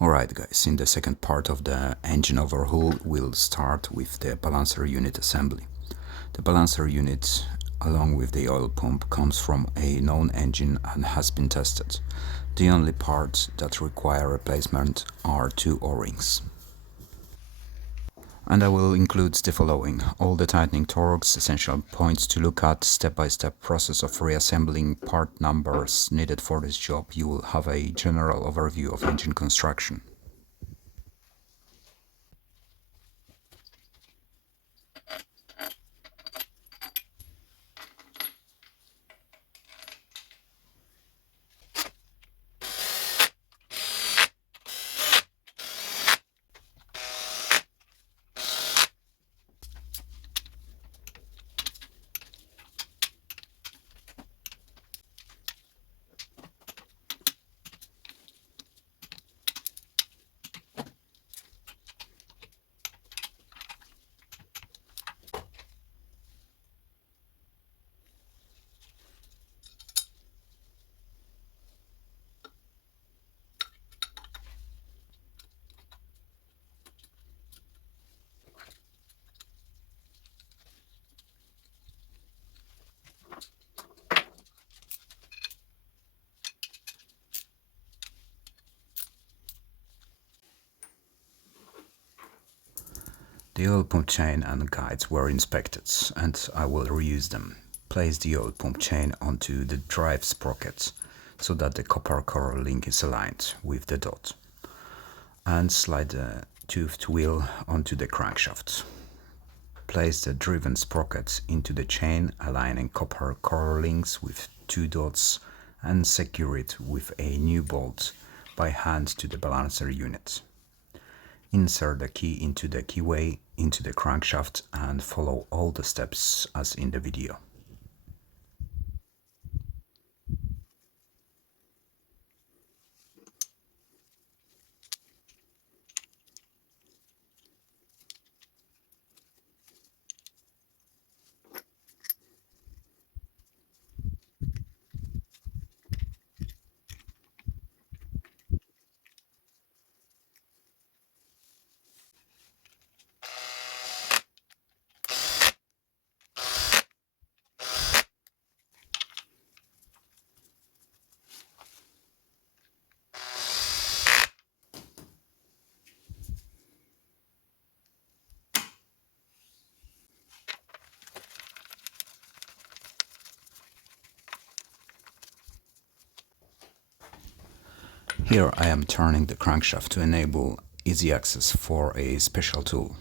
Alright guys, in the second part of the engine overhaul, we'll start with the balancer unit assembly. The balancer unit, along with the oil pump, comes from a known engine and has been tested. The only parts that require replacement are two O-rings. And I will include the following: all the tightening torques, essential points to look at, step-by-step process of reassembling, part numbers needed for this job. You will have a general overview of engine construction. The oil pump chain and guides were inspected, and I will reuse them. Place the oil pump chain onto the drive sprocket so that the copper core link is aligned with the dot, and slide the toothed wheel onto the crankshaft. Place the driven sprocket into the chain, aligning copper core links with two dots, and secure it with a new bolt by hand to the balancer unit. Insert the key into the keyway into the crankshaft and follow all the steps as in the video. Here I am turning the crankshaft to enable easy access for a special tool.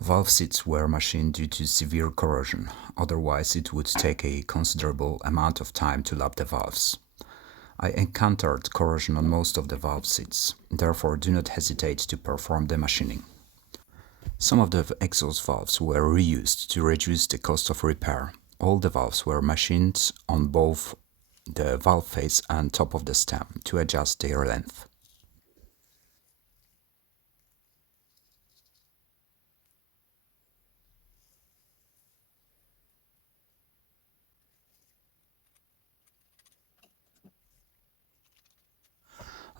Valve seats were machined due to severe corrosion, otherwise it would take a considerable amount of time to lap the valves. I encountered corrosion on most of the valve seats, therefore do not hesitate to perform the machining. Some of the exhaust valves were reused to reduce the cost of repair. All the valves were machined on both the valve face and top of the stem to adjust their length.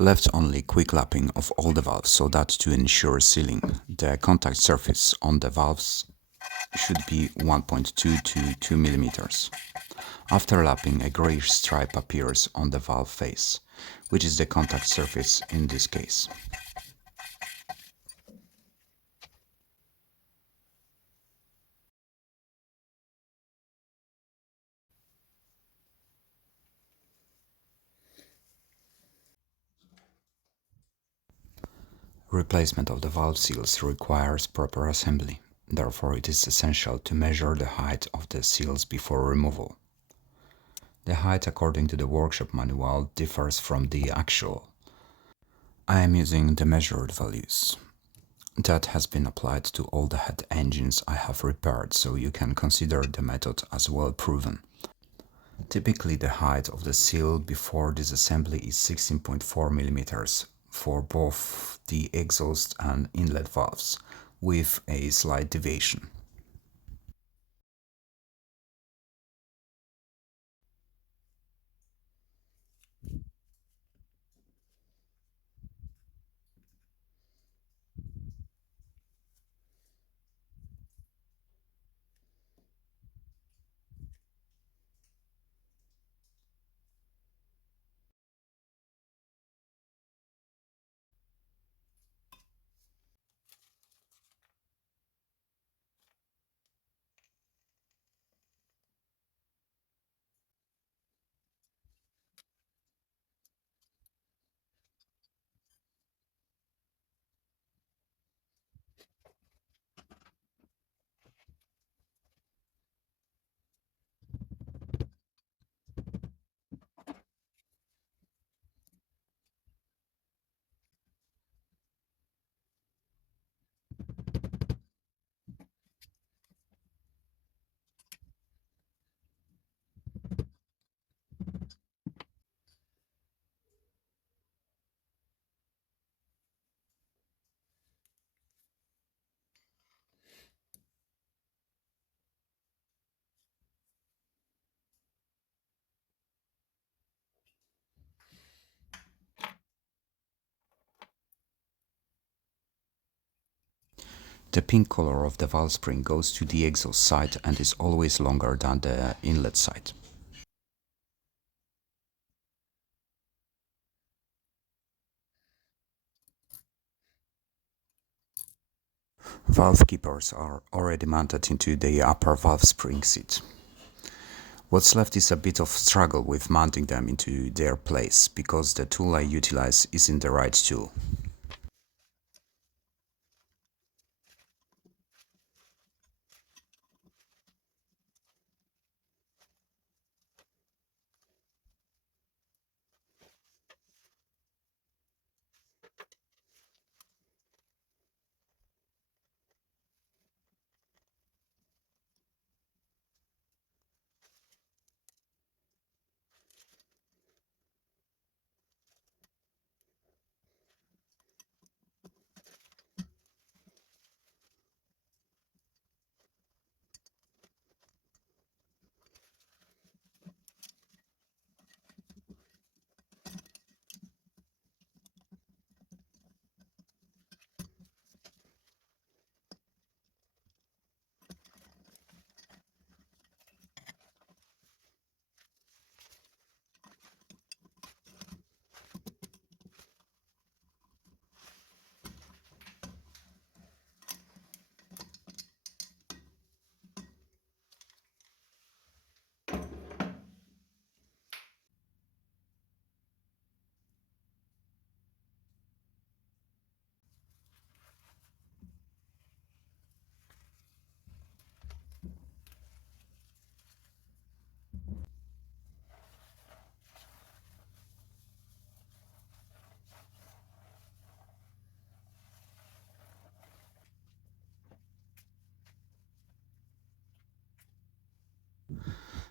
Left only quick lapping of all the valves so that to ensure sealing, the contact surface on the valves should be 1.2 to 2 mm. After lapping, a grayish stripe appears on the valve face, which is the contact surface in this case. Replacement of the valve seals requires proper assembly, therefore it is essential to measure the height of the seals before removal. The height according to the workshop manual differs from the actual. I am using the measured values. That has been applied to all the head engines I have repaired, so you can consider the method as well proven. Typically, the height of the seal before disassembly is 16.4 millimeters for both the exhaust and inlet valves, with a slight deviation. The pink color of the valve spring goes to the exhaust side and is always longer than the inlet side. Valve keepers are already mounted into the upper valve spring seat. What's left is a bit of struggle with mounting them into their place because the tool I utilize isn't the right tool.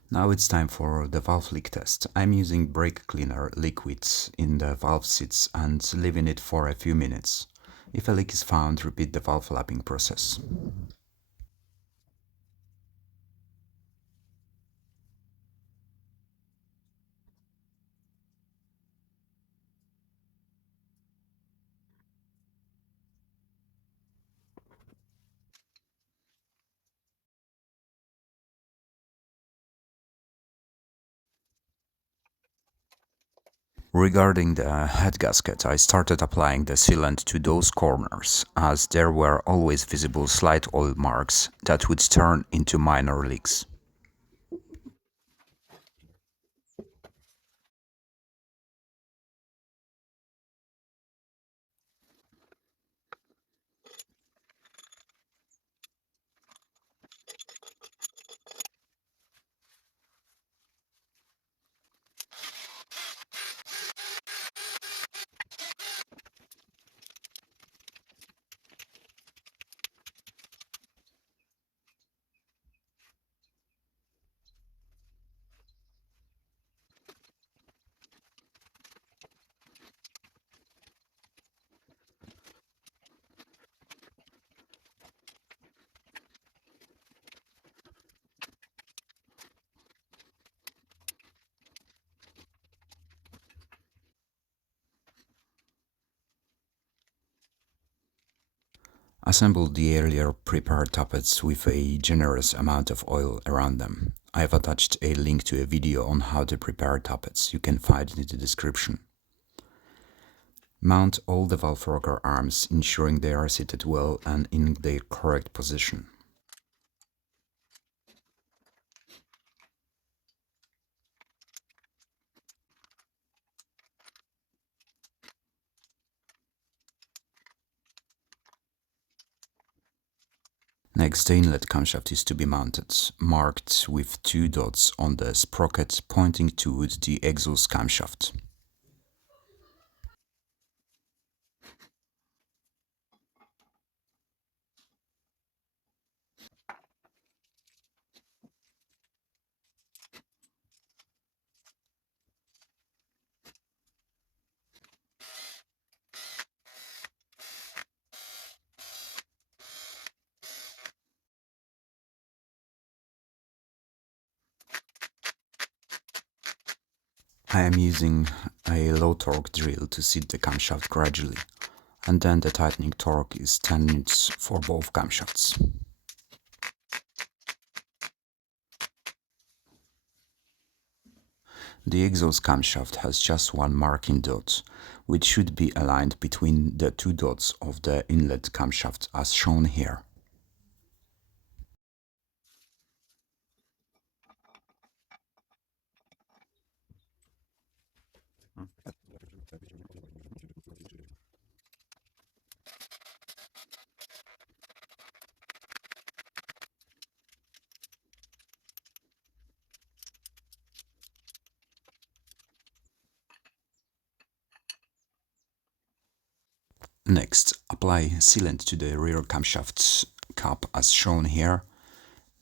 Now it's time for the valve leak test. I'm using brake cleaner liquids in the valve seats and leaving it for a few minutes. If a leak is found, repeat the valve lapping process. Regarding the head gasket, I started applying the sealant to those corners, as there were always visible slight oil marks that would turn into minor leaks. Assemble the earlier prepared tappets with a generous amount of oil around them. I have attached a link to a video on how to prepare tappets. You can find it in the description. Mount all the valve rocker arms, ensuring they are seated well and in their correct position. Next, the inlet camshaft is to be mounted, marked with 2 dots on the sprocket pointing towards the exhaust camshaft. I am using a low torque drill to seat the camshaft gradually, and then the tightening torque is 10 newtons for both camshafts. The exhaust camshaft has just one marking dot, which should be aligned between the 2 dots of the inlet camshaft as shown here. Next, apply sealant to the rear camshaft cap as shown here.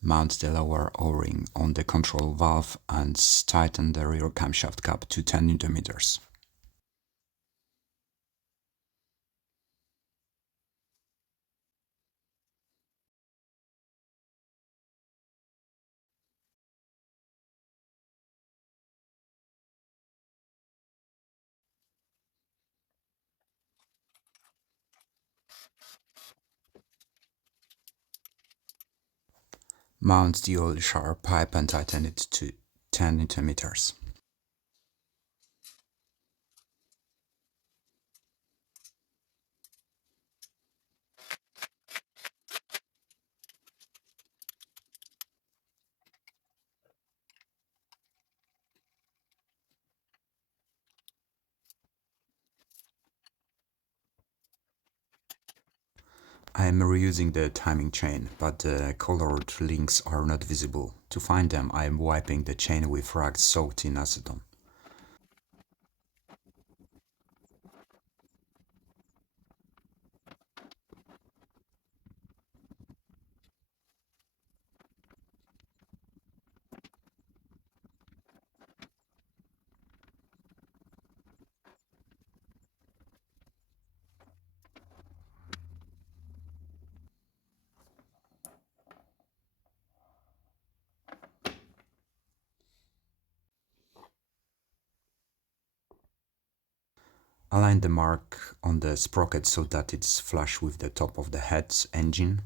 Mount the lower O-ring on the control valve and tighten the rear camshaft cap to 10 Nm. Mount the oil shower pipe and tighten it to 10 Nm. I am reusing the timing chain, but the colored links are not visible. To find them, I am wiping the chain with rags soaked in acetone. Align the mark on the sprocket so that it's flush with the top of the head's engine.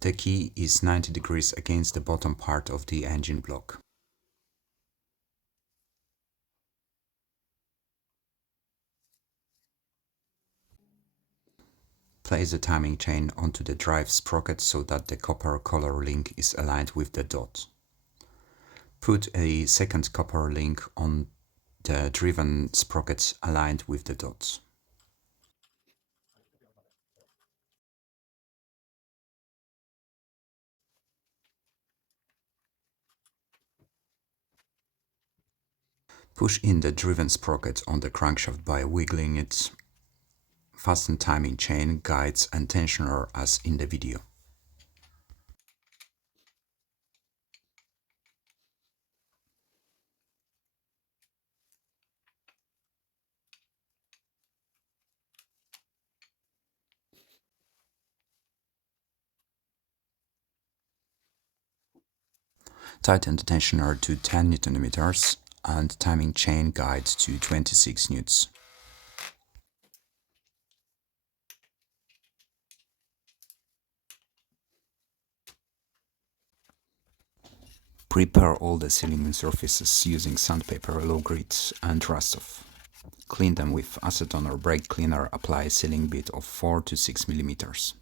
The key is 90 degrees against the bottom part of the engine block. Place the timing chain onto the drive sprocket so that the copper color link is aligned with the dot. Put a second copper link on the driven sprocket aligned with the dots. Push in the driven sprocket on the crankshaft by wiggling it. Fasten timing chain, guides and tensioner as in the video. Tighten the tensioner to 10 Nm and timing chain guides to 26 newts. Prepare all the sealing surfaces using sandpaper, low grit and rust off. Clean them with acetone or brake cleaner. Apply a sealing bit of 4 to 6 mm.